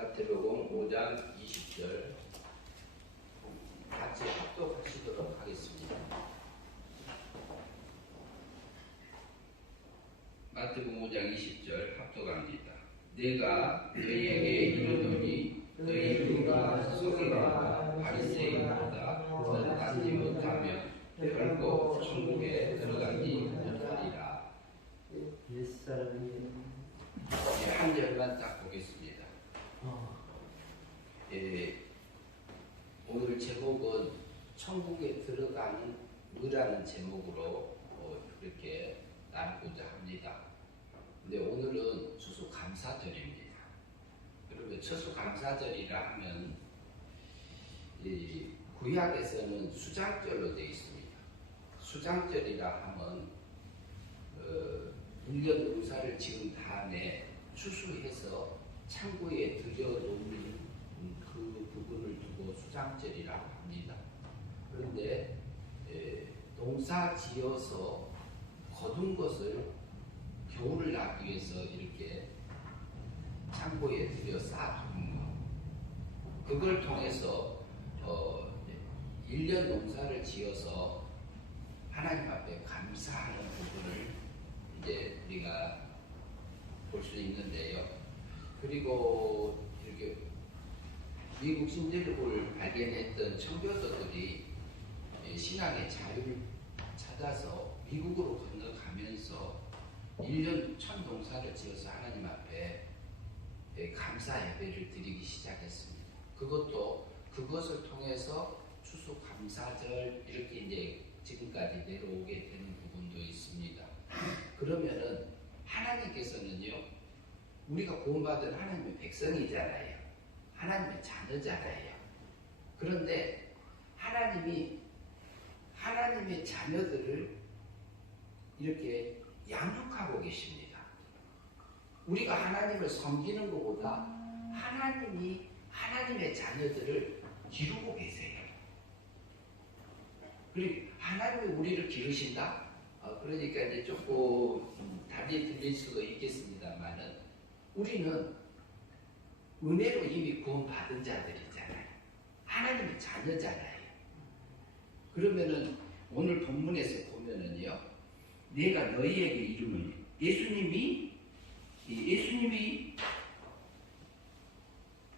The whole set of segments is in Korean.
마태복음 5장 20절 같이 합독하시도록 하겠습니다. 마태복음 5장 20절 합독합니다. 내가 너희에게 이르노니 너희가 서기관과 바리새인보다 더 낫지 못하면 결코 천국에 들어가지 못하리라. 한 절만 딱 보겠습니다. 오늘 제목은 천국에 들어가는 의라는 제목으로 그렇게 나누고자 합니다. 근데 오늘은 추수감사절입니다. 그러면 추수감사절이라 하면 구약에서는 수장절로 되어 있습니다. 수장절이라 하면 1년 농사를 지은 다음에 추수해서 창고에 들여놓는 그 부분을 두고 수장절이라고 합니다. 그런데 농사 지어서 거둔 것을 겨울을 나기 위해서 이렇게 창고에 들여 쌓아두는 것, 그걸 통해서 1년 농사를 지어서 하나님 앞에 감사하는 부분을 이제 우리가 볼 수 있는데요. 그리고 이렇게 미국 신대륙을 발견했던 청교도들이 신앙의 자유를 찾아서 미국으로 건너가면서 1년 천 농사를 지어서 하나님 앞에 감사 예배를 드리기 시작했습니다. 그것을 통해서 추수감사절 이렇게 이제 지금까지 내려오게 되는 부분도 있습니다. 그러면은 하나님께서는요, 우리가 구원받은 하나님의 백성이잖아요. 하나님의 자녀잖아요. 그런데 하나님이 하나님의 자녀들을 이렇게 양육하고 계십니다. 우리가 하나님을 섬기는 것보다 하나님이 하나님의 자녀들을 기르고 계세요. 그리고 하나님이 우리를 기르신다? 그러니까 이제 조금 답이 들릴 수도 있겠습니다만은 우리는 은혜로 이미 구원받은 자들이잖아요. 하나님의 자녀잖아요. 그러면은 오늘 본문에서 보면은요, 내가 너희에게 이르노니, 예수님이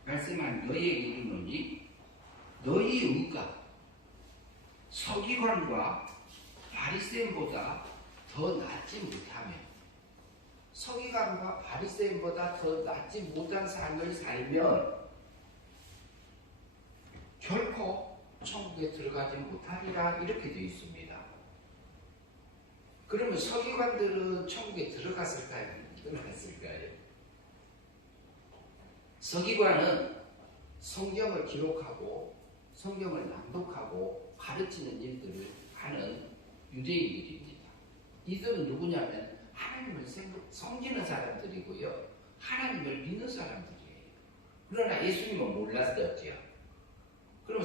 말씀한 너희에게 이르노니 너희 의가 서기관과 바리새인보다 더 낫지 못하며, 서기관과 바리새인보다 더 낫지 못한 삶을 살면 결코 천국에 들어가지 못하리라, 이렇게 되어 있습니다. 그러면 서기관들은 천국에 들어갔을까요? 들어갔을까요? 서기관은 성경을 기록하고 성경을 낭독하고 가르치는 일들을 하는 유대인들입니다. 이들은 누구냐면 하나님을 섬기는 사람들이고요, 하나님을 믿는 사람들이에요. 그러나 예수님은 몰랐었죠. 그럼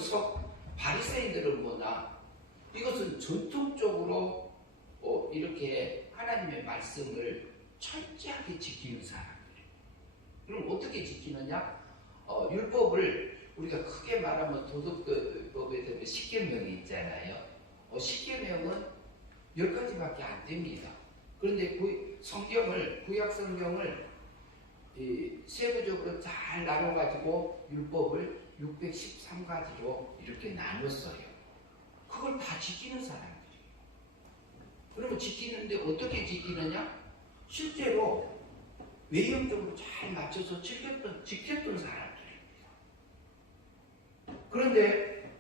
바리새인들은 뭐나 이것은 전통적으로 이렇게 하나님의 말씀을 철저하게 지키는 사람들이에요. 그럼 어떻게 지키느냐? 율법을 우리가 크게 말하면 도덕법에 대한 10계명이 있잖아요. 10계명은 10가지밖에 안 됩니다. 그런데 구약 성경을 세부적으로 잘 나눠가지고 율법을 613가지로 이렇게 나눴어요. 그걸 다 지키는 사람들이에요. 그러면 지키는데 어떻게 지키느냐? 실제로 외형적으로 잘 맞춰서 지켰던 사람들입니다. 그런데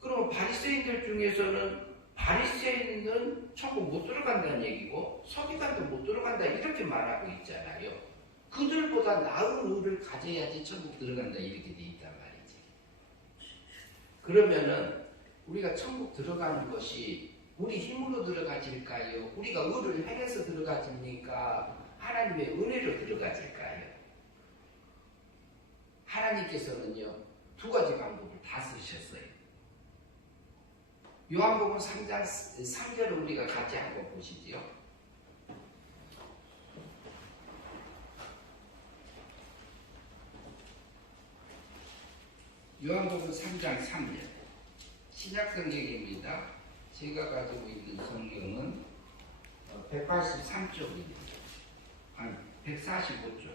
그럼 바리새인들 중에서는 바리새인은 천국 못 들어간다는 얘기고 서기관도 못 들어간다, 이렇게 말하고 있잖아요. 그들보다 나은 의를 가져야지 천국 들어간다, 이렇게 돼 있단 말이지. 그러면은 우리가 천국 들어가는 것이 우리 힘으로 들어가질까요? 우리가 의를 행해서 들어가집니까? 하나님의 은혜로 들어가질까요? 하나님께서는요, 두 가지 방법을 다 쓰셨어요. 요한복음 3장 3절을 우리가 같이 한번 보시지요. 요한복음 3장 3절 신약 성경입니다. 제가 가지고 있는 성경은 183쪽입니다. 아니 145쪽.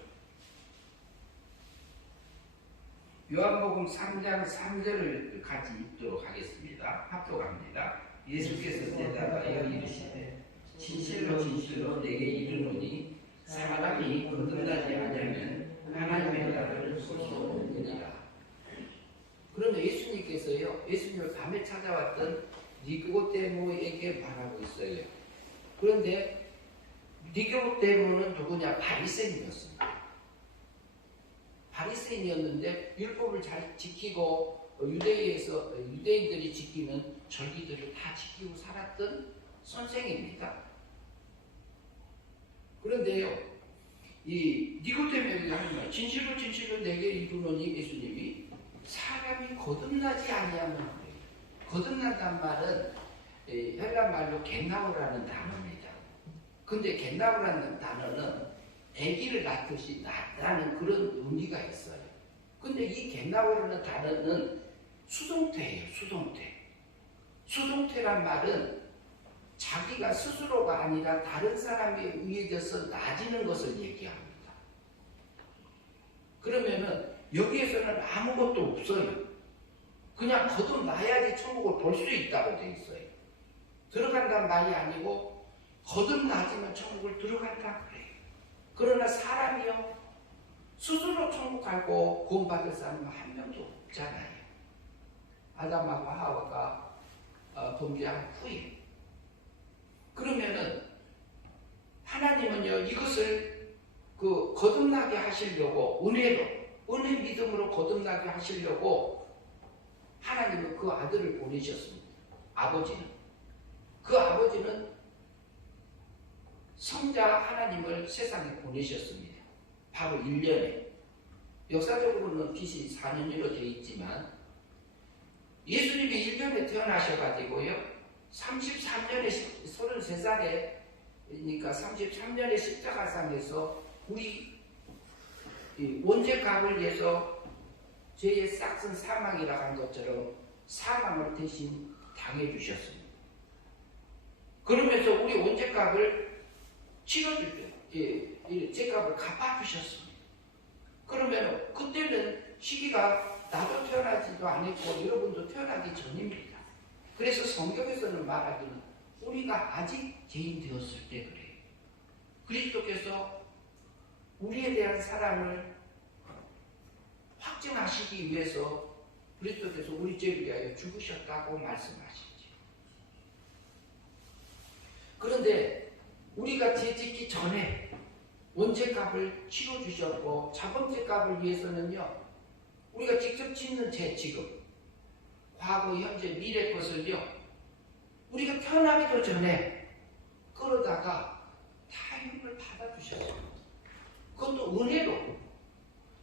요한복음 3장 3절을 같이 읽도록 하겠습니다. 합독합니다. 예수께서 대답하여 이르시되 진실로 진실로 내게 이르노니 사람이 거듭나지 않으면 하나님의 나라를 볼 수 없느니라. 그러면 예수님께서요, 예수님을 밤에 찾아왔던 니고데모에게 말하고 있어요. 그런데 니고데모는 누구냐? 바리새인이었습니다. 바리새인이었는데 율법을 잘 지키고 유대인들이 지키는 절기들을 다 지키고 살았던 선생입니다. 그런데요, 이 니고데모에게 하는 말, 진실로 진실로 내게 이르노니 예수님이 사람이 거듭나지 아니하면, 거듭난다는 말은 헬라 말로 겟나오라는 단어입니다. 근데 겟나오라는 단어는 아기를 낳듯이 낳다는 그런 의미가 있어요. 근데 이 겟나오라는 단어는 수동태예요. 수동태. 수동태란 말은 자기가 스스로가 아니라 다른 사람에 의해져서 나아지는 것을 얘기합니다. 그러면은 여기에서는 아무것도 없어요. 그냥 거듭나야지 천국을 볼 수 있다고 돼 있어요. 들어간다는 말이 아니고 거듭나지면 천국을 들어간다 그래요. 그러나 사람이요, 스스로 천국 갈고 구원받을 사람은 한 명도 없잖아요. 아담하고 하와가 범죄한 후에. 그러면은 하나님은요, 이것을 거듭나게 하시려고 은혜 믿음으로 거듭나게 하시려고 하나님은 그 아들을 보내셨습니다. 아버지는. 그 아버지는 성자 하나님을 세상에 보내셨습니다. 바로 1년에. 역사적으로는 기시 4년으로 되어 있지만 예수님이 1년에 태어나셔가지고요. 33년에 33살에 그러니까 33년의 십자가상에서 우리 원죄값을 위해서 죄의 싹슨 사망이라 한 것처럼 사망을 대신 당해 주셨습니다. 그러면서 우리 원죄값을 치러줄 때 죄값을 갚아 주셨습니다. 그러면 그때는 시기가 나도 태어나지도 않았고 여러분도 태어나기 전입니다. 그래서 성경에서는 말하기는 우리가 아직 죄인 되었을 때 그래요. 그리스도께서 우리에 대한 사랑을 확증하시기 위해서 그리스도께서 우리 죄를 위하여 죽으셨다고 말씀하시죠. 그런데 우리가 죄 짓기 전에 원죄값을 치러주셨고 자범죄값을 위해서는요, 우리가 직접 짓는 죄, 지금 과거, 현재, 미래 것을요, 우리가 태어나기도 전에 끌어다가 타협을 받아주셨어요. 그것도 은혜로.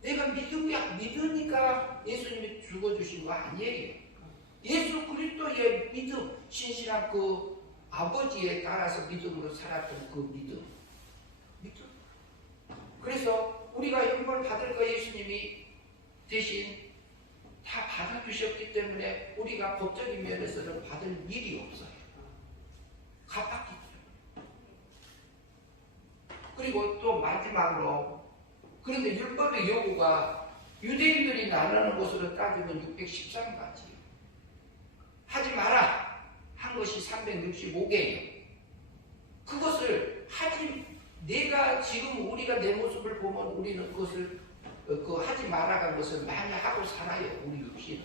내가 믿으니까 예수님이 죽어주신 거 아니에요. 예수 그리스도의 믿음, 신실한 그 아버지에 따라서 믿음으로 살았던 그 믿음. 그래서 우리가 형벌 받을 거 예수님이 대신 다 받아주셨기 때문에 우리가 법적인 면에서는 받을 일이 없어요. 갚았기 때문에. 그리고 또 마지막으로, 그런데 율법의 요구가 유대인들이 나누는 것으로 따지면 613가지. 하지 마라 한 것이 365개예요. 그것을 내가 지금 우리가 내 모습을 보면 우리는 그것을 하지 말아간 것을 많이 하고 살아요. 우리 육신은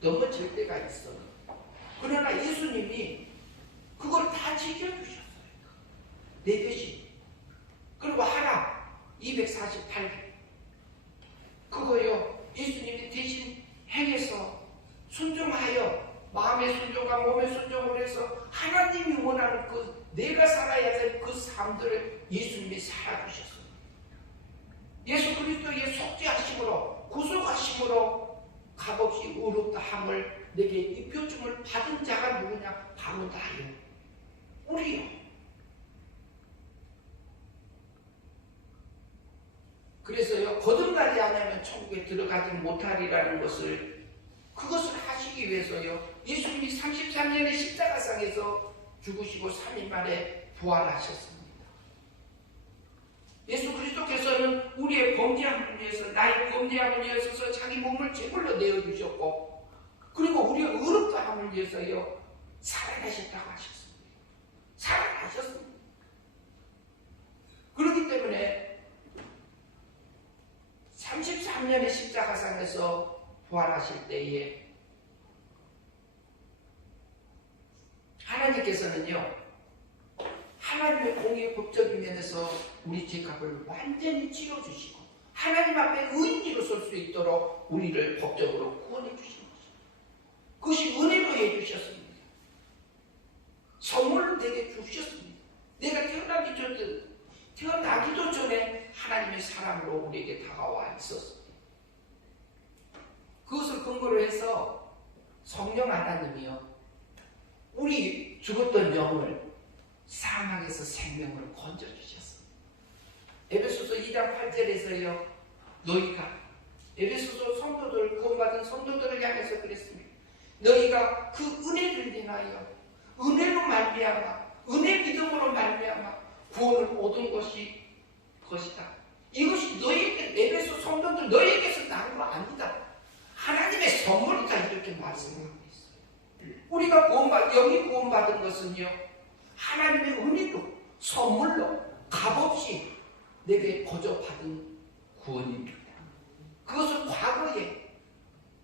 넘어질 때가 있어요. 그러나 예수님이 그걸 다 지켜주셨어요. 내 대신. 그리고 하라 248개 그거요, 예수님이 대신 행해서 순종하여 마음의 순종과 몸의 순종을 해서 하나님이 원하는 내가 살아야 될 그 삶들을 예수님이 살아주셨어요. 예수 그리스도의 속죄하심으로 구속하심으로 값없이 의롭다함을 내게 입혀줌을 받은 자가 누구냐? 바로 나요. 우리요. 그래서요, 거듭나지 않으면 천국에 들어가지 못하리라는 것을 그것을 하시기 위해서요, 예수님이 33년의 십자가상에서 죽으시고 3일 만에 부활하셨습니다. 예수 그리스도께서는 우리의 범죄함을 위해서, 나의 범죄함을 위해서 자기 몸을 제물로 내어주셨고, 그리고 우리의 의롭다함을 위해서요 살아나셨다고 하셨습니다. 살아나셨습니다. 그렇기 때문에 33년의 십자가상에서 부활하실 때에 하나님께서는요, 하나님의 공의 법적인 면에서 우리 죄값을 완전히 치러주시고 하나님 앞에 의인으로 설 수 있도록 우리를 법적으로 구원해 주신 거죠. 그것이 은혜로 해주셨습니다. 선물로 내게 주셨습니다. 내가 태어나기도 전에 하나님의 사랑으로 우리에게 다가와 있었습니다. 그것을 근거로 해서 성령 하나님이요, 우리 죽었던 영을 사망에서 생명으로 건져주셨습니다. 에베소서 2장 8절에서요, 너희가, 에베소서 성도들, 구원받은 성도들을 향해서 그랬습니다. 너희가 그 은혜를 인하여, 은혜로 말미암아, 은혜 믿음으로 말미암아 구원을 얻은 것이다. 이것이 너희에게, 에베소 성도들 너희에게서 나온 거 아니다. 하나님의 선물이다. 이렇게 말씀하고 있어요. 우리가 영이 구원받은 것은요, 하나님의 은혜로, 선물로, 값없이 내게 거저 받은 구원입니다. 그것은 과거에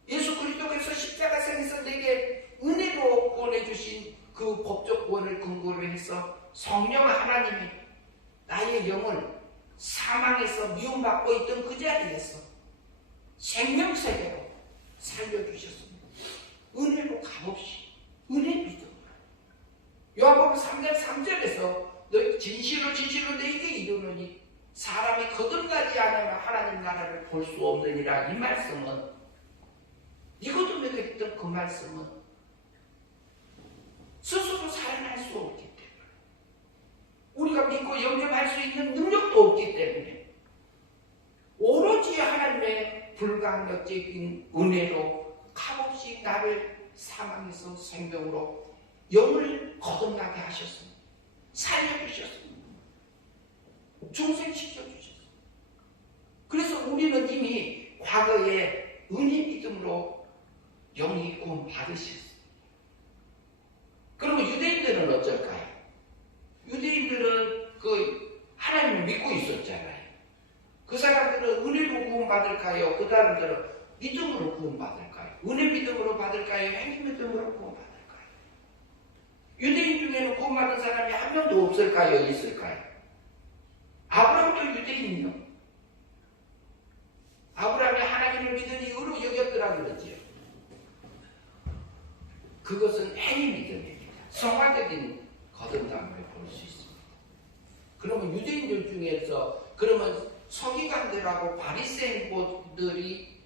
예수 그리스도께서 십자가상에서 내게 은혜로 구원해 주신 그 법적 구원을 근거로 해서 성령 하나님이 나의 영을 사망에서 미움받고 있던 그 자리에서 생명세계로 살려주셨습니다. 은혜로 값없이, 은혜 믿음으로. 요한복음 3장 3절에서 너희 진실로 너희에게 이르노니 사람이 거듭나지 않으면 하나님 나라를 볼 수 없느니라. 이 말씀은, 니고데모에게 했던 그 말씀은 스스로 살아날 수 없기 때문에, 우리가 믿고 영접할 수 있는 능력도 없기 때문에 오로지 하나님의 불가항력적인 은혜로 값없이 나를 사망에서 생명으로 영을 거듭나게 하셨습니다. 살려주셨습니다. 중생시켜주셨습니다. 그래서 우리는 이미 과거에 은혜 믿음으로 영이 구원 받으셨습니다. 그러면 유대인들은 어쩔까요? 유대인들은 그 하나님을 믿고 있었잖아요. 그 사람들은 은혜로 구원 받을까요? 그 사람들은 믿음으로 구원 받을까요? 은혜 믿음으로 받을까요? 행위 믿음으로 구원 받을까요? 유대인 중에는 구원 받은 사람이 한 명도 없을까요? 있을까요? 아브라함도 유대인이요. 아브라함이 하나님을 믿으니 의로 여겼더라 그러지요. 그것은 행위 믿음입니다. 성화적인 거듭남을 볼 수 있습니다. 그러면 유대인들 중에서, 그러면 서기관들하고 바리새인들이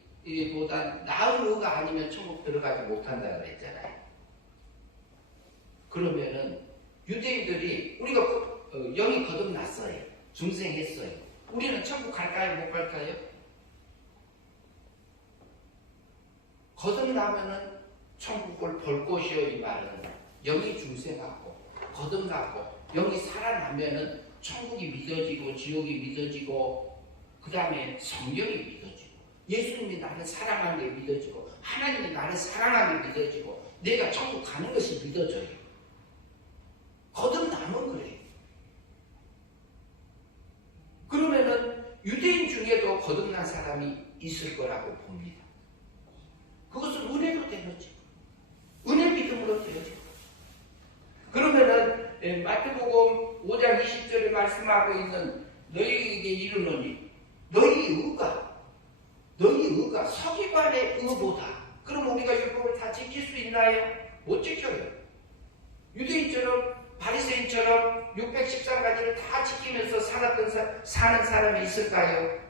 보다 나은 의가 아니면 천국 들어가지 못한다 그랬잖아요. 그러면은 유대인들이, 우리가 영이 거듭났어요. 중생했어요. 우리는 천국 갈까요? 못 갈까요? 거듭나면은 천국을 볼 것이요. 이 말은 영이 중생하고 거듭나고 영이 살아나면은 천국이 믿어지고 지옥이 믿어지고, 그 다음에 성령이 믿어지고, 예수님이 나를 사랑하는 게 믿어지고, 하나님이 나를 사랑하는 게 믿어지고, 내가 천국 가는 것이 믿어져요. 거듭나면 그래요. 그러면은 유대인 중에도 거듭난 사람이 있을 거라고 봅니다. 그것은 은혜로 되어지고, 은혜 믿음으로 되어지고. 그러면은 마태복음 5장 20절에 말씀하고 있는 너희에게 이르노니 너희 의가 서기관의 의보다, 그럼 우리가 율법을 다 지킬 수 있나요? 못 지켜요. 유대인처럼 바리새인처럼 613가지를 다 지키면서 사는 사람이 있을까요?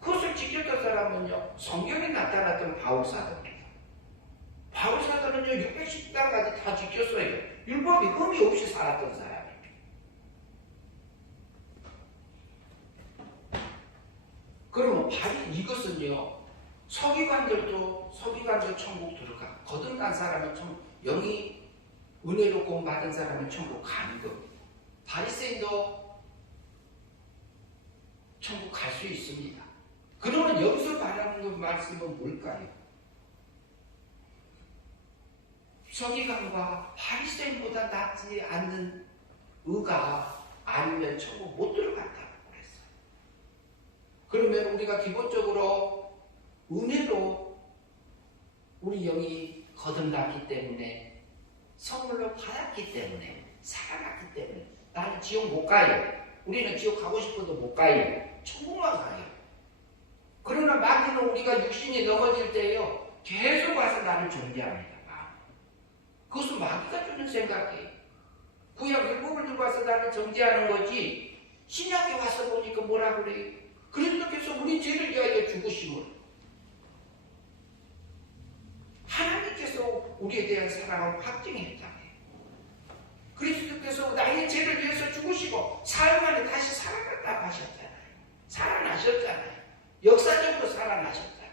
그것을 지켰던 사람은요, 성경에 나타났던 바울사도입니다. 바울사도는요 613가지 다 지켰어요. 율법이 흠이 없이 살았던 사람입니다. 그러면 이것은요 서기관도 천국 들어가. 거듭난 사람은 영이 은혜로 구원받은 사람은 천국 가는 겁니다. 바리새인도 천국 갈 수 있습니다. 그러면 여기서 말하는 말씀은 뭘까요? 서기관과 바리새인보다 낫지 않는 의가 아니면 천국 못 들어간다고 그랬어요. 그러면 우리가 기본적으로 은혜로 우리 영이 거듭났기 때문에, 선물로 받았기 때문에, 살아났기 때문에 나는 지옥 못 가요. 우리는 지옥 가고 싶어도 못 가요. 천국만 가요. 그러나 마귀는 우리가 육신이 넘어질 때요, 계속 와서 나를 정죄합니다. 그것은 마귀가 주는 생각이에요. 구약 율법을 들고 와서 나를 정죄하는 거지, 신약에 와서 보니까 뭐라 그래요? 그리스도께서 우리 죄를 위하여 죽으심을, 하나님께서 우리에 대한 사랑을 확증했잖아요. 그리스도께서 나의 죄를 위해서 죽으시고 사흘 만에 다시 살아났다고 하셨잖아요. 살아나셨잖아요. 역사적으로 살아나셨잖아요.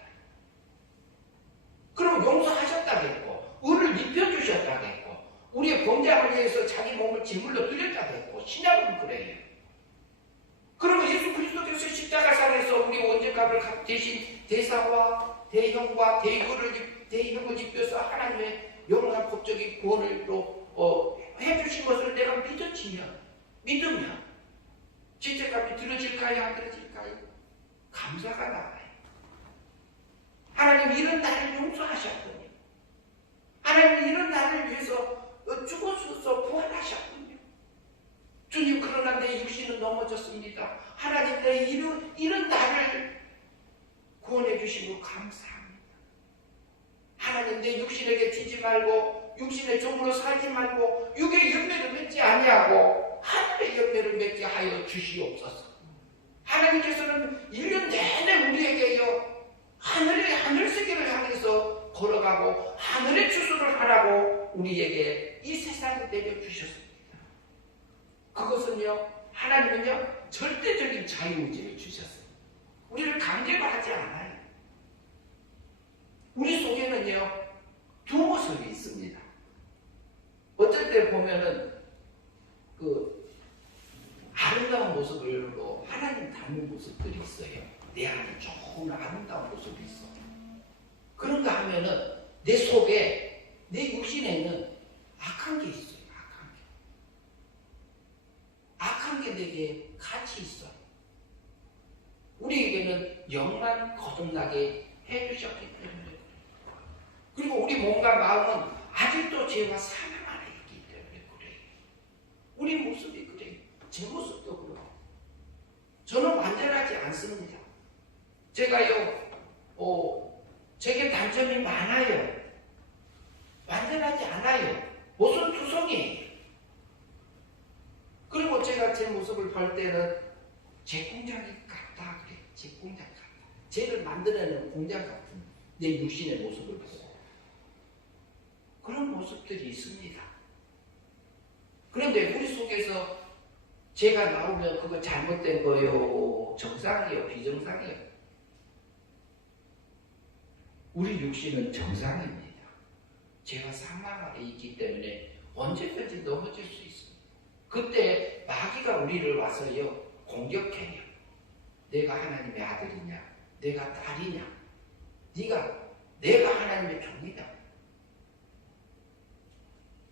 그럼 용서하셨다겠고, 의를 입혀주셨다겠고, 우리의 범죄를 위해서 자기 몸을 제물로 드렸다겠고, 신약은 그래요. 그러면 예수 그리스도께서 십자가상에서 우리 원죄값을 대신 대사와 대형과 대형을 입혀서 하나님의 영원한 법적인 구원을 해주신 것을 내가 믿으면 죄값이 들어질까요? 안 들어질까요? 감사가 나와요. 하나님 이런 나를 용서하셨군요. 하나님 이런 나를 위해서 죽어서 부활하셨군요. 주님, 그러나 내 육신은 넘어졌습니다. 하나님, 내 이런 나를 구원해 주시고 감사합니다. 하나님, 내 육신에게 지지 말고 육신의 종으로 살지 말고 육의 열매를 맺지 아니하고 하늘의 열매를 맺게 하여 주시옵소서. 하나님께서는 1년 내내 우리에게요, 하늘 세계를 향해서 걸어가고 하늘의 추수를 하라고 우리에게 이 세상을 내려주셨습니다. 그것은요, 하나님은요, 절대적인 자유의지를 주셨어요. 우리를 강제로 하지 않아요. 우리 속에는요, 두 모습이 있습니다. 어쩔 때 보면은 아름다운 모습으로 하나님 닮은 모습들이 있어요. 내 안에 좋은 아름다운 모습이 있어. 그런가 하면은 내 속에, 내 육신에는 악한 게 있어요. 악한 게 내게 같이 있어요. 우리에게는 영만 거듭나게 해주셨기 때문에, 그리고 우리 몸과 마음은 아직도 죄와 사망 안에 있기 때문에 그래요. 우리 모습이 그래요. 제 모습도 그렇고. 저는 완전하지 않습니다. 제가요, 제게 단점이 많아요. 완전하지 않아요. 모습은 투성이에요. 그리고 제가 제 모습을 볼 때는 제 공장이 같다 그래. 제 공장 같다. 쟤를 만들어내는 공장 같은 내 육신의 모습을 보고 그런 모습들이 있습니다. 그런데 우리 속에서 제가 나오면 그거 잘못된 거요, 정상이요, 비정상이요? 우리 육신은 정상입니다. 죄와 사망 안에 있기 때문에 언제든지 넘어질 수 있습니다. 그때 마귀가 우리를 와서요, 공격해요. 내가 하나님의 아들이냐, 내가 딸이냐, 내가 하나님의 종이다,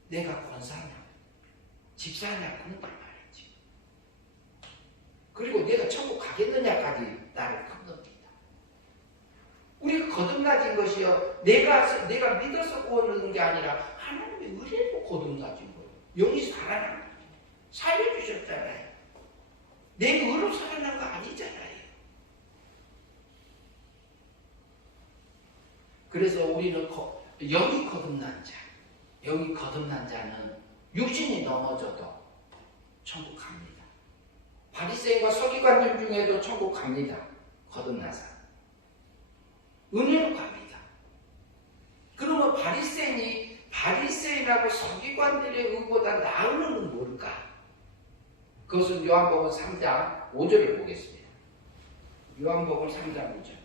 내가 권사냐, 집사냐, 그런 걸 말이지. 그리고 내가 천국 가겠느냐까지 나를 겁납니다. 우리가 거듭나진 것이요, 내가 믿어서 구원하는 게 아니라 하나님의 은혜로 거듭나진 거예요. 영이 살려주셨잖아요. 내 의로 살아난 거 아니잖아요. 그래서 우리는 영이 거듭난 자는 육신이 넘어져도 천국 갑니다. 바리새인과 서기관들 중에도 천국 갑니다. 거듭난 사람. 은혜로 갑니다. 그러면 바리새인하고 서기관들의 의보다 나은 건 뭘까? 그것은 요한복음 3장 5절을 보겠습니다. 요한복음 3장 5절.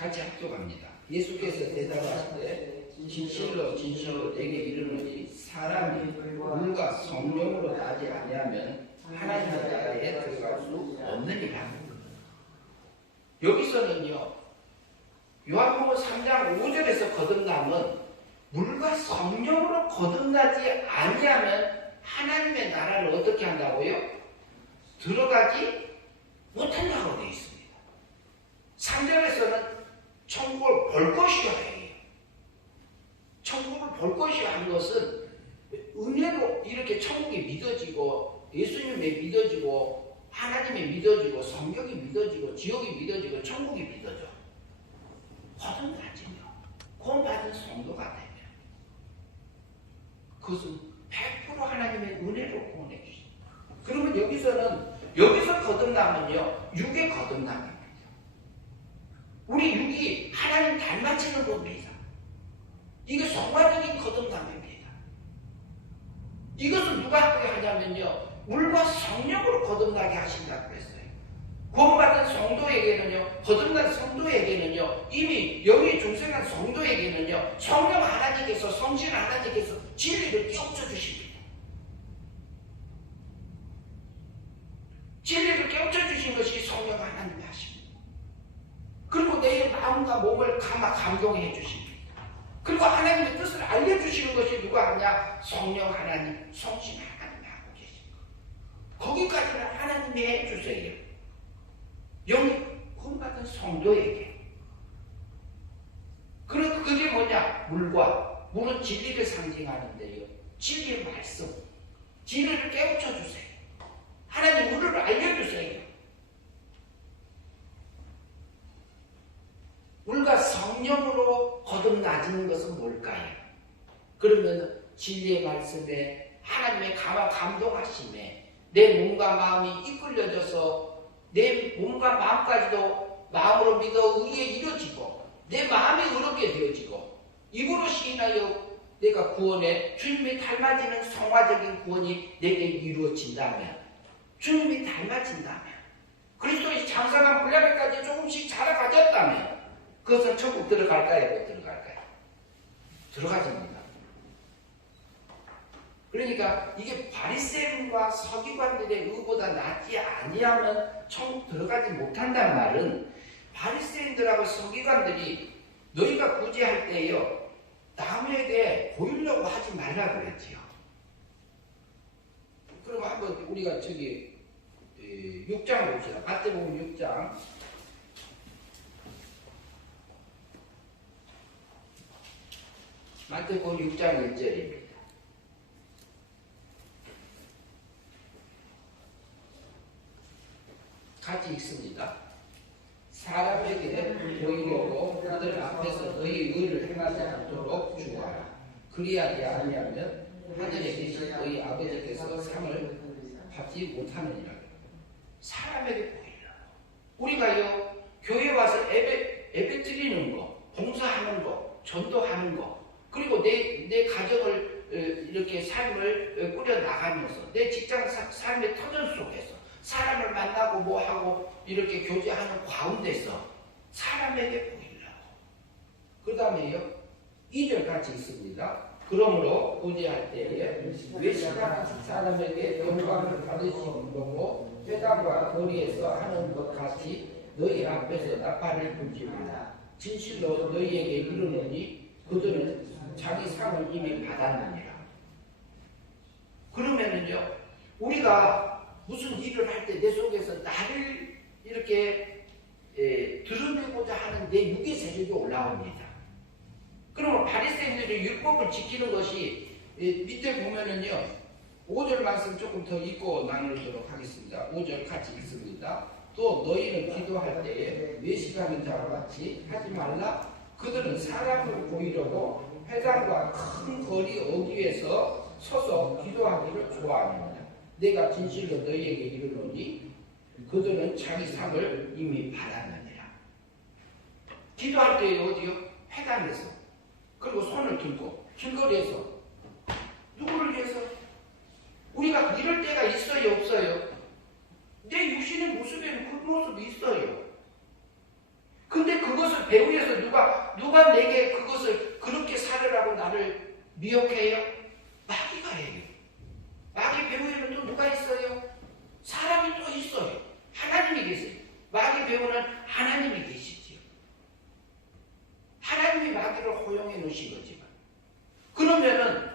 같이 학교 갑니다. 예수께서 대답하실 때 진실로 진실로 내게 이르노니 사람이 물과 성령으로 나지 아니하면 하나님의 나라에 들어갈 수 없느니라. 여기서는요, 요한복음 3장 5절에서 거듭남은 물과 성령으로 거듭나지 아니하면 하나님의 나라를 어떻게 한다고요? 들어가지 못한다고 되어 있습니다. 3절에서는 천국을 볼 것이라 해요. 천국을 볼 것이라 한 것은 은혜로 이렇게 천국이 믿어지고 예수님이 믿어지고 하나님이 믿어지고 성경이 믿어지고 지옥이 믿어지고 천국이 믿어져. 거듭나지며 구원받은 성도가 되면 그것은 100% 하나님의 은혜로 구원해 주십니다. 그러면 여기서 거듭나면요, 육의 거듭남입니다. 우리 육이 하나님 닮아지는 겁니다. 이게 성화적인 거듭남입니다. 이것은 누가 하게 하냐면요, 물과 성령으로 거듭나게 하신다고 했어요. 구원받은 성도에게는요, 거듭난 성도에게는요, 이미 영이 중생한 성도에게는요, 성령 하나님께서, 성신 하나님께서 진리를 깨우쳐 주십니다. 진리를 깨우쳐 주신 것이 성령 하나님이 하십니다. 그리고 내 마음과 몸을 감동해 주십니다. 그리고 하나님의 뜻을 알려주시는 것이 누가 하냐? 성령 하나님, 성신 하나님이 하고 계십니다. 거기까지는 하나님이 해주세요. 영이 구원받은 성도에게. 그리고 그게 뭐냐? 물은 진리를 상징하는데요, 진리의 말씀, 진리를 깨우쳐 주세요. 하나님 우리를 알려주세요. 물과 성령으로 거듭나지는 것은 뭘까요? 그러면 진리의 말씀에 하나님의 감동하심에 내 몸과 마음이 이끌려져서 내 몸과 마음까지도 마음으로 믿어 의에 이루어지고 내 마음이 의롭게 되어지고 입으로 시인하여 내가 구원에 주님이 닮아지는 성화적인 구원이 내게 이루어진다면, 주님이 닮아진다면, 그리스도의 장성한 분량에까지 조금씩 자라가졌다면 그것은 천국 들어갈까요? 못 들어갈까요? 들어가집니다. 그러니까 이게 바리새인과 서기관들의 의보다 낫지 아니하면 천국 들어가지 못한다는 말은, 바리새인들하고 서기관들이 너희가 구제할 때요, 남에게 보이려고 하지 말라 그랬지요. 그럼 한번 우리가 저기 6장 봅시다. 마태복음 6장. 마태복음 6장 1절입니다. 같이 읽습니다. 사람에게 보이려고 그들 앞에서 너희 의를 행하지 않도록 주어라. 그리하지 아니하면 하늘에 계신 너희 아버지께서 상을 받지 못하느니라. 사람에게 보이려고. 우리가요, 교회 와서 예배 드리는 거, 봉사하는 거, 전도하는 거, 그리고 내 가정을 이렇게 삶을 꾸려 나가면서 내 직장 삶의 터전 속에서 사람을 만나고 뭐하고 이렇게 교제하는 가운데서 사람에게 보이려고. 그 다음에요, 2절 같이 있습니다. 그러므로 구제할 때에 외식하는 사람에게 영광을 받으시는 거고 회당과 거리에서 하는 것 같이 너희 앞에서 나팔을 불지 마라. 진실로 너희에게 이르노니 그들은 자기 상을 이미 받았느니라. 그러면은요, 우리가 무슨 일을 할 때 내 속에서 나를 이렇게 드러내고자 하는 내 육의 세력이 올라옵니다. 그러면 바리새인들이 율법을 지키는 것이 밑에 보면은요, 5절 말씀 조금 더 읽고 나누도록 하겠습니다. 5절 같이 읽습니다. 또 너희는 기도할 때에 외식하는 자와 같이 하지 말라. 그들은 사람을 보이려고 회당과 큰 거리 어귀에서 서서 기도하기를 좋아하느니라. 내가 진실로 너희에게 이르노니 그들은 자기 상을 이미 받았느니라. 기도할 때 어디요? 회당에서, 그리고 손을 들고 길거리에서. 누구를 위해서? 우리가 이럴 때가 있어요, 없어요? 내 육신의 모습에는 그 모습이 있어요. 근데 그것을 배후에서 누가 내게 그것을 그렇게 살으라고 나를 미혹해요? 마귀가 해요. 마귀 배후에는 또 누가 있어요? 사람이 또 있어요. 하나님이 계세요. 마귀 배후는 하나님이 계시지요. 하나님이 마귀를 허용해 놓으신 거지만, 그러면은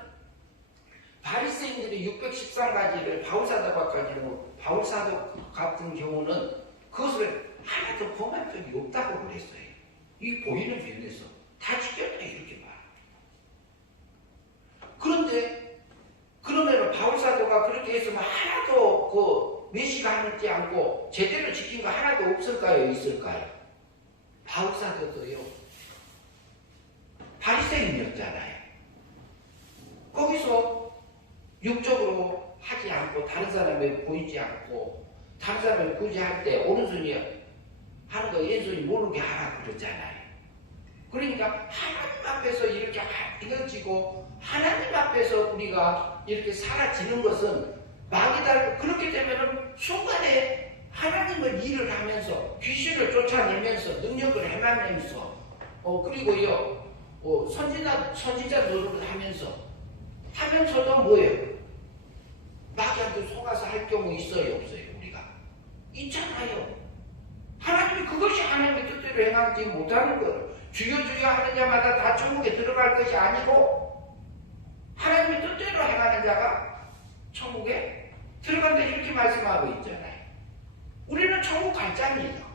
바리새인들이 613가지를 바울사도 같은 경우는 그것을 하나도 범한 적이 없다고 그랬어요. 이 보이는 면에서 다 지켰다 이렇게 말합니다. 그런데 그러면 바울사도가 그렇게 했으면 하나도 그 외식하지 않고 제대로 지킨 거 하나도 없을까요? 있을까요? 바울사도도요, 바리새인이었잖아요. 거기서 육적으로 하지 않고 다른 사람에 보이지 않고 다른 사람을 구제할 때 오른손이 하는 거 왼손이 모르게 하라 그러잖아요. 그러니까 하나님 앞에서 이렇게 이어지고 하나님 앞에서 우리가 이렇게 사라지는 것은 마귀다. 그렇게 되면은 순간에 하나님을 일을 하면서 귀신을 쫓아내면서 능력을 행하면서 그리고요 선지자 노릇을 하면서도 뭐예요? 마귀한테 속아서 할 경우 있어요 없어요? 우리가 있잖아요. 하나님이 그것이 하나님의 뜻대로 행하지 못하는 것, 주여 주여 하는 자마다 다 천국에 들어갈 것이 아니고 하나님의 뜻대로 행하는 자가 천국에 들어간다 이렇게 말씀하고 있잖아요. 우리는 천국 갈 자입니다.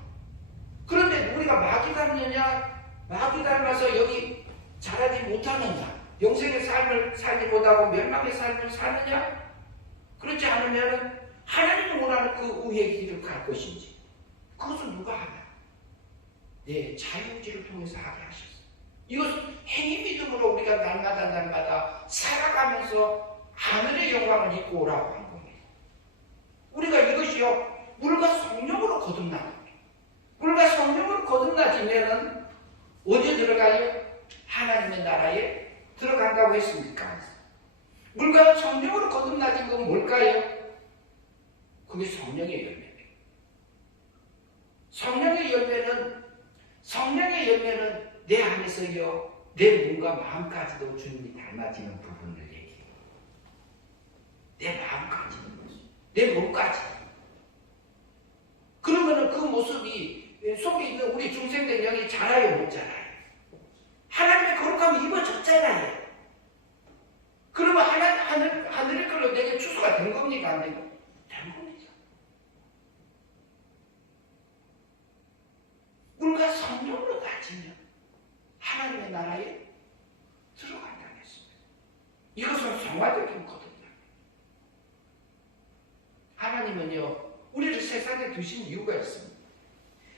그런데 우리가 마귀 닮느냐, 마귀 닮아서 여기 자라지 못하느냐, 영생의 삶을 살지 못하고 멸망의 삶을 사느냐, 그렇지 않으면 하나님이 원하는 그 의의 길을 갈 것인지, 그것은 누가 하냐? 네, 자유의지를 통해서 하게 하셨어요. 이것은 행위 믿음으로 우리가 날마다 살아가면서 하늘의 영광을 입고 오라고 한 겁니다. 우리가 이것이요, 물과 성령으로 거듭나는 거예요. 물과 성령으로 거듭나지면은 어디에 들어가요? 하나님의 나라에 들어간다고 했습니까? 물과 성령으로 거듭나진 건 뭘까요? 그게 성령의 열매예요. 성령의 열매는 내 안에서요, 내 몸과 마음까지도 주님이 닮아지는 부분을 얘기해요. 내 마음까지도, 내 몸까지. 그러면은 그 모습이 속에 있는 우리 중생된 영이 자라요, 못 자라요? 하나님의 거룩함이 입어졌잖아요. 그러면 하늘의 걸로 내게 추수가 된 겁니까? 안 되고? 된 겁니다. 물과 성령으로 다지면 하나님의 나라에 들어간다고 했습니다. 이것은 성화적인 거든요. 하나님은요, 우리를 세상에 두신 이유가 있습니다.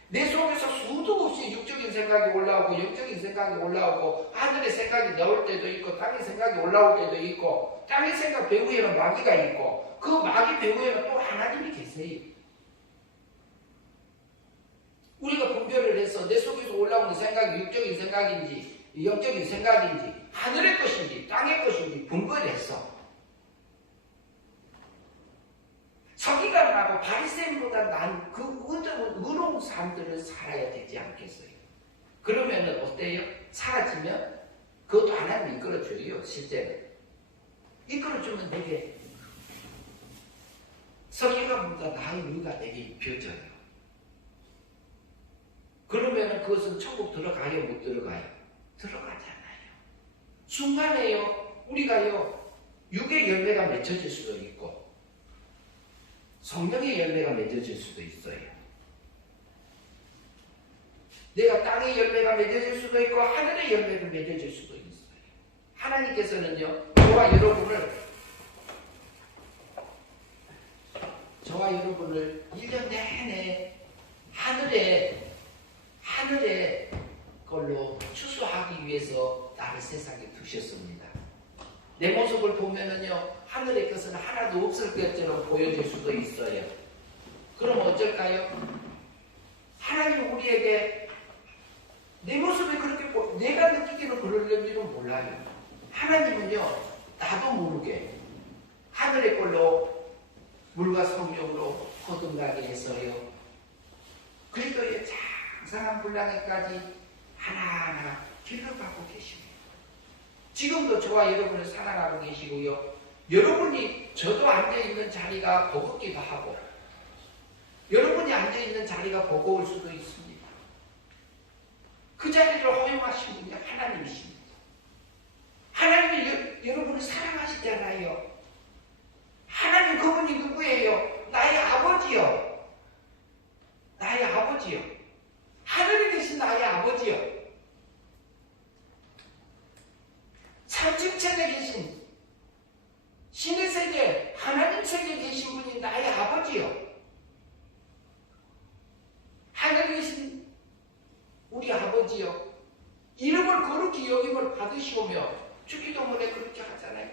내 속에서 수도 없이 육적인 생각이 올라오고 영적인 생각이 올라오고 하늘의 생각이 나올 때도 있고 땅의 생각이 올라올 때도 있고 땅의 생각 배후에는 마귀가 있고 그 마귀 배후에는 또 하나님이 계세요. 우리가 분별을 해서 내 속에서 올라오는 생각이 육적인 생각인지 영적인 생각인지 하늘의 것인지 땅의 것인지 분별해서 서기관하고 바리새인보다 나은 그 의로운 삶들을 살아야 되지 않겠어요? 그러면 어때요? 사라지면 그것도 하나님이 이끌어줘요. 실제로 이끌어주면 내게 서기관보다 나은 의가 내게 입혀져요. 그러면 그것은 천국 들어가요? 못 들어가요? 들어가잖아요. 순간에요, 우리가요, 육의 열매가 맺혀질 수도 있고 성령의 열매가 맺어질 수도 있어요. 내가 땅의 열매가 맺어질 수도 있고 하늘의 열매가 맺어질 수도 있어요. 하나님께서는요, 저와 여러분을 1년 내내 하늘의 걸로 추수하기 위해서 나를 세상에 두셨습니다. 내 모습을 보면은요, 하늘의 것은 하나도 없을 것처럼 보여질 수도 있어요. 그럼 어쩔까요? 하나님 우리에게 내 모습이 그렇게 내가 느끼기로 그러는지는 몰라요. 하나님은요, 나도 모르게 하늘의 걸로 물과 성령으로 거듭나게 해서요, 그리스도의 장성한 분량에까지 하나하나 길러가고 계십니다. 지금도 저와 여러분을 사랑하고 계시고요. 여러분이 저도 앉아있는 자리가 버겁기도 하고 여러분이 앉아있는 자리가 버거울 수도 있습니다. 그 자리를 허용하신 분이 하나님이십니다. 하나님이 여러분을 사랑하시잖아요. 하나님 그분이 누구예요? 나의 아버지요. 나의 아버지요. 하늘에 계신 나의 아버지요. 삼층천에 계신 신의 세계, 하나님 세계에 계신 분이 나의 아버지요. 하늘에 계신 우리 아버지요. 이름을 거룩히 여김을 받으시오며 주기도문에 그렇게 하잖아요.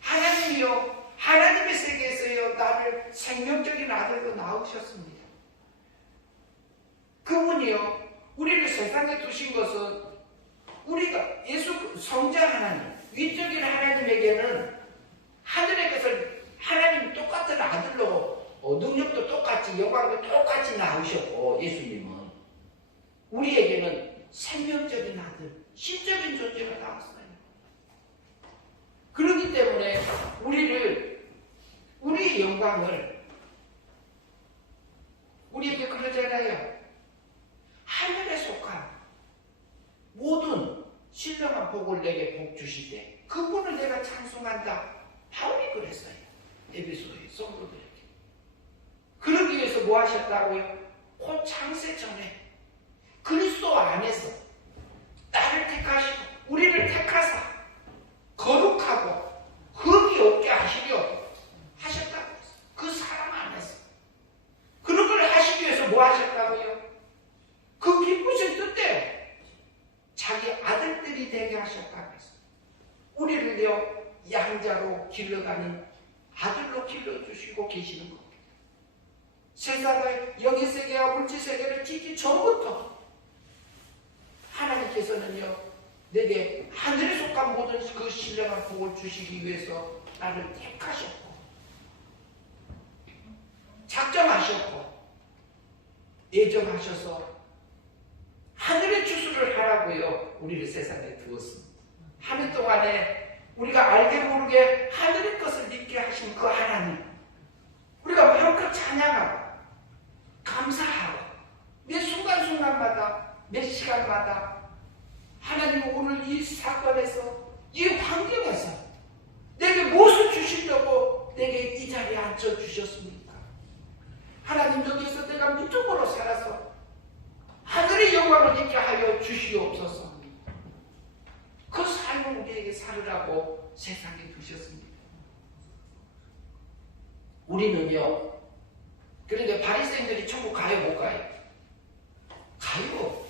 하나님이요. 하나님의 세계에서요. 나를 생명적인 아들로 낳으셨습니다. 그분이요. 우리를 세상에 두신 것은 우리가 예수 성자 하나님, 위적인 하나님에게는 하늘의 것을 하나님 똑같은 아들로 능력도 똑같이 영광도 똑같이 낳으셨고 예수님은 우리에게는 생명적인 아들, 신적인 존재로 나왔어요. 그렇기 때문에 우리의 영광을 우리에게 그러잖아요. 하늘에 속한 모든 신령한 복을 내게 복 주실 때 그분을 내가 찬송한다. 바울이 그랬어요. 에베소의 성도들에게. 그러기 위해서 뭐 하셨다고요? 곧 창세 전에 그리스도 안에서 나를 택하시고 우리를 택하사 거룩하고 흠이 없게 하시려 하셨다고 했어요. 그 사랑 안에서. 그런 걸 하시기 위해서 뭐 하셨다고요? 그 기쁘신 뜻대로 자기 아들들이 되게 하셨다고 했어요. 우리를요 양자로 길러가는 아들로 길러주시고 계시는 겁니다. 세상을 영의세계와 물질세계를 짓기 전부터 하나님께서는요 내게 하늘에 속한 모든 그 신령한 복을 주시기 위해서 나를 택하셨고 작정하셨고 예정하셔서 하늘의 추수를 하라고요 우리를 세상에 두었습니다. 하늘 동안에 우리가 알게 모르게 하늘의 것을 믿게 하신 그 하나님 우리가 마음껏 찬양하고 감사하고 매 순간순간마다 매 시간마다 하나님 오늘 이 사건에서 이 환경에서 내게 무엇을 주시려고 내게 이 자리에 앉혀주셨습니까? 하나님 여기서 내가 믿음으로 살아서 하늘의 영광을 있게 하여 주시옵소서. 그 삶을 우리에게 살으라고 세상에 두셨습니다. 우리는요 그런데 바리새인들이 천국 가요 못 가요? 가요.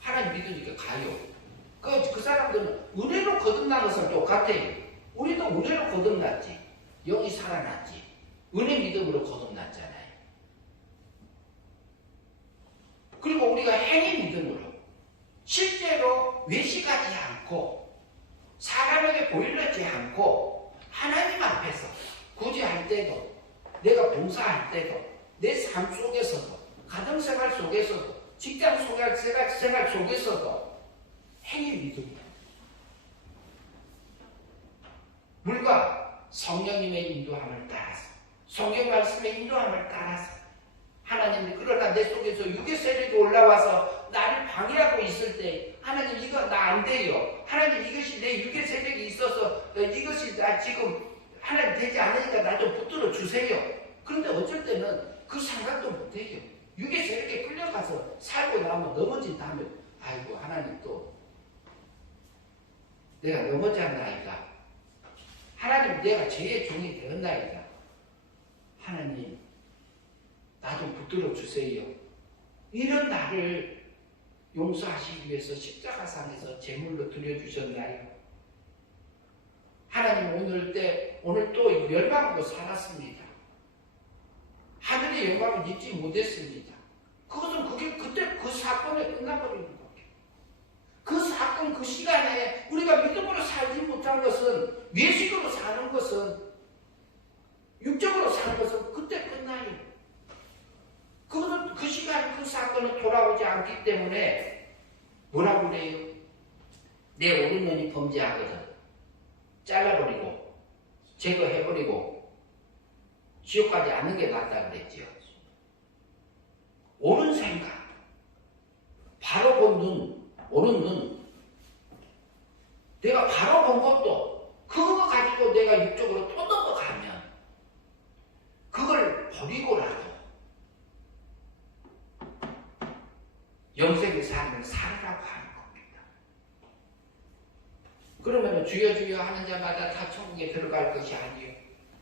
하나님 믿으니까 가요. 그 사람들은 은혜로 거듭난 것은 똑같아요. 우리도 은혜로 거듭났지. 영이 살아났지. 은혜 믿음으로 거듭났잖아요. 그리고 우리가 행위 믿음으로 실제로 외식하지 않고 사람에게 보일러지 않고 하나님 앞에서 굳이 할 때도 내가 봉사할 때도 내 삶 속에서도 가정생활 속에서도 직장 생활 속에서도 행위 믿음이야. 물과 성령님의 인도함을 따라서 성경 말씀의 인도함을 따라서 하나님이 그러나 내 속에서 육의 세력이 올라와서 나를 방해하고 있을 때 하나님 이거 나 안 돼요. 하나님 이것이 내 육의 세력이 있어서 이것이 나 지금 하나님 되지 않으니까 나 좀 붙들어 주세요. 그런데 어쩔 때는 그 생각도 못해요. 육의 세력에 끌려가서 살고 나면 넘어진 다음에 아이고 하나님 또 내가 넘어졌나이다. 하나님 내가 죄의 종이 되었나이다. 하나님 나 좀 붙들어 주세요. 이런 나를 용서하시기 위해서 십자가상에서 제물로 드려주셨나요? 하나님 오늘 또 멸망으로 살았습니다. 하늘의 영광을 잊지 못했습니다. 그것은 그때 그 사건에 끝나버리는 거예요. 그 사건 그 시간에 우리가 믿음으로 살지 못한 것은 외식으로 사는 것은 육적으로 사는 것은 그때 끝나요. 그것은 그 시간 그 사건 사건은 돌아오지 않기 때문에 뭐라고 그래요? 내 옳은 눈이 범죄하거든. 잘라버리고 제거해버리고 지옥 가지 않는 게 낫다 그랬지요. 옳은 생각, 바로 본 눈, 옳은 눈, 내가 바로 본 것도 그거 가지고 내가 육적으로 또 넘어가면 그걸 버리고라도 영생의 삶을 살으라고 하는 겁니다. 그러면 주여 주여 하는 자마다 다 천국에 들어갈 것이 아니에요.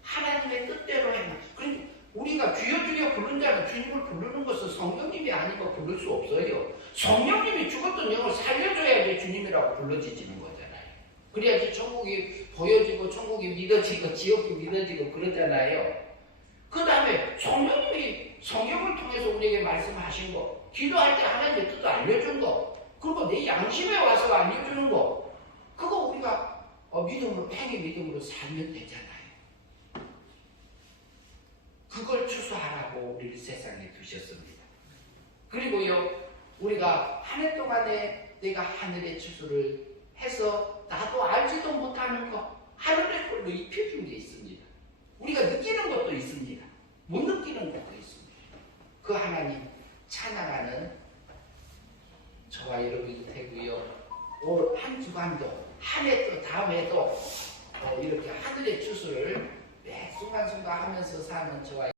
하나님의 뜻대로 해요. 그러니까 우리가 주여 주여 부른 자는 주님을 부르는 것은 성령님이 아니면 부를 수 없어요. 성령님이 죽었던 영을 살려줘야지 주님이라고 불러지지는 거잖아요. 그래야지 천국이 보여지고 천국이 믿어지고 지옥이 믿어지고 그러잖아요. 그 다음에 성령님이 성령을 통해서 우리에게 말씀하신 거, 기도할 때 하나님의 뜻도 알려준 거, 그리고 내 양심에 와서 알려주는 거, 그거 우리가 믿음으로, 행위 믿음으로 살면 되잖아요. 그걸 추수하라고 우리를 세상에 두셨습니다. 그리고요, 우리가 한 해 동안에 내가 하늘의 추수를 해서 나도 알지도 못하는 거, 하늘의 꼴로 입혀준 게 있습니다. 우리가 느끼는 것도 있습니다. 못 느끼는 것도 있습니다. 그 하나님 찬양하는 저와 여러분이 되고요. 올 한 주간도, 한 해 또 다음 해도 이렇게 하늘의 추수를 매 순간순간 하면서 사는 저와